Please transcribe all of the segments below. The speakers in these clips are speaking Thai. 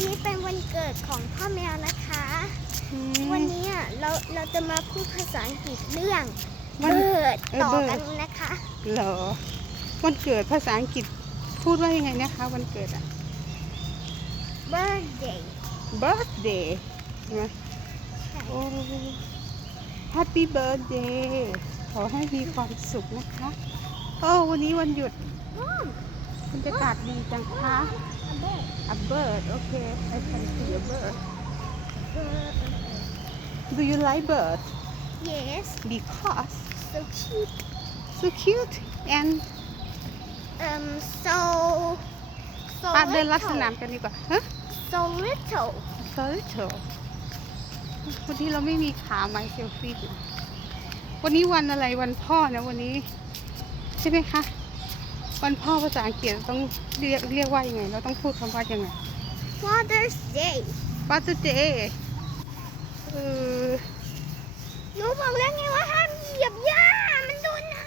วันนี้เป็นวันเกิดของพ่อแมวนะคะอืมวันนี้อะเราเราจะมาพูดภาษาอังกฤษเรื่องวันเบิร์ดเออต่อ bird กันนะคะ เหรอวันเกิดภาษาอังกฤษพูดว่ายังไงนะคะวันเกิดอะ birthday birthday ใช่ไหมใช่โอ้ happy birthday ขอให้มีความสุขนะคะ โอ้วันนี้วันหยุดอ้อม บรรยากาศดีจังคะ a bird a bird โอเค I can see a bird bird do you like bird yes because so cute so cute and um so so ปาเดินลัดส little นามกันดีกว่าฮะ so little so little วันนี้เราไม่มีขาไม้เซลฟี่อยู่วันนี้วันอะไรวันพ่อนะวันนี้ ใช่ไหมคะ วันพ่อภาษาอังกฤษเราต้องเรียกเรียกว่ายังไง เราต้องพูดคำว่ายังไง Father's Day Father's Day เออหนูบอกแล้วไงว่าห้ามเหยียบหญ้า มันโดนน้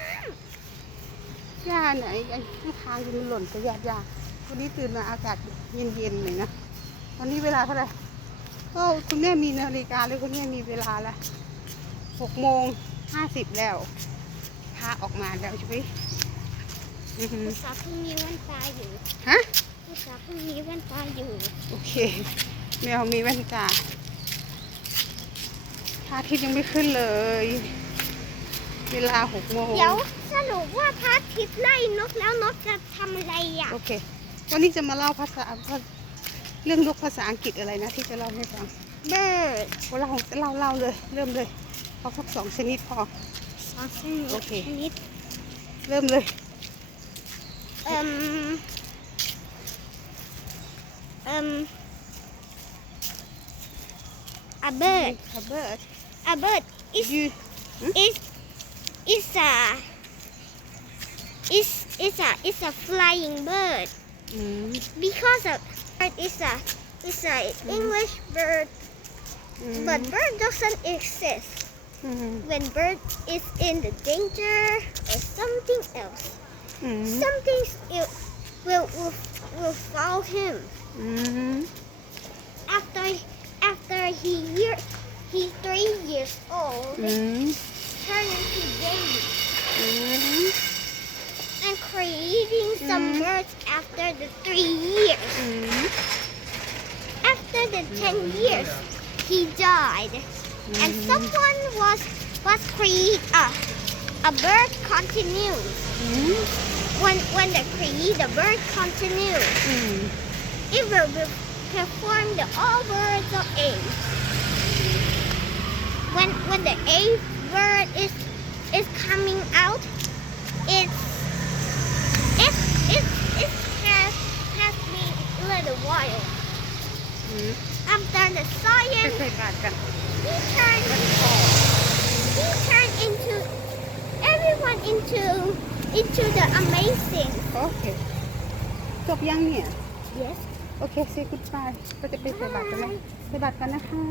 หญ้าไหนไอ้ข้างทางมันหล่นจะหญ้าหญ้าวันนี้ตื่นมาอากาศเย็นๆหน่อยนะวันนี้เวลาเท่าไหร่ก็คุณแม่มีนาฬิกาเลยคุณแม่มีเวลาละหกโมงห้าสิบแล้วพาออกมาแล้วใช่ไหม อือำหือภาษาเพิ่งมีแว่นตาอยู่ฮะภาษาเพิ่งมีแว่นตาอยู่ โอเคแมวมีแว่นตาพระอาทิตย์ยังไม่ขึ้นเลย เวลาหกโมงเดี๋ยวสรุปว่าพระอาทิตย์ไล่นกแล้วนกจะทำอะไรอะ โอเค วันนี้จะมาเล่าภาษาเรื่องนกภาษาอังกฤษอะไรนะที่จะเล่าให้ฟัง bird เราเล่าเล่าเลย เริ่มเลยเอาสักสองชนิดพอ สองชนิดโอเค ชนิด เริ่มเลย Um, um, a bird. A bird. A bird. Is you, hmm? is is a is is a is a flying bird. Mm. Because a bird is a is a mm. English bird, mm. but bird doesn't exist. Mm. When bird is in the danger or something else. Mm-hmm. Some things it will, will, will follow him. Mm-hmm. After after he year he's three years old, mm-hmm. turn into baby. Mm-hmm. And creating some mm-hmm. birds after the three years. Mm-hmm. After the ten years, he died, mm-hmm. and someone was was create a a bird continues. Mm-hmm when, when the Creator word comes to new, mm. it will perform the all words of age. When, when the eighth bird is, is coming out, it's, it it it has, has been a little while. Mm. After the science, he turned, he turned into, everyone into into the amazing. โอเค จบยังเนี่ย Yes. โอเคเซกุดบายก็จะไปใส่บาตรกันแล้วใส่บาตรกันนะคะ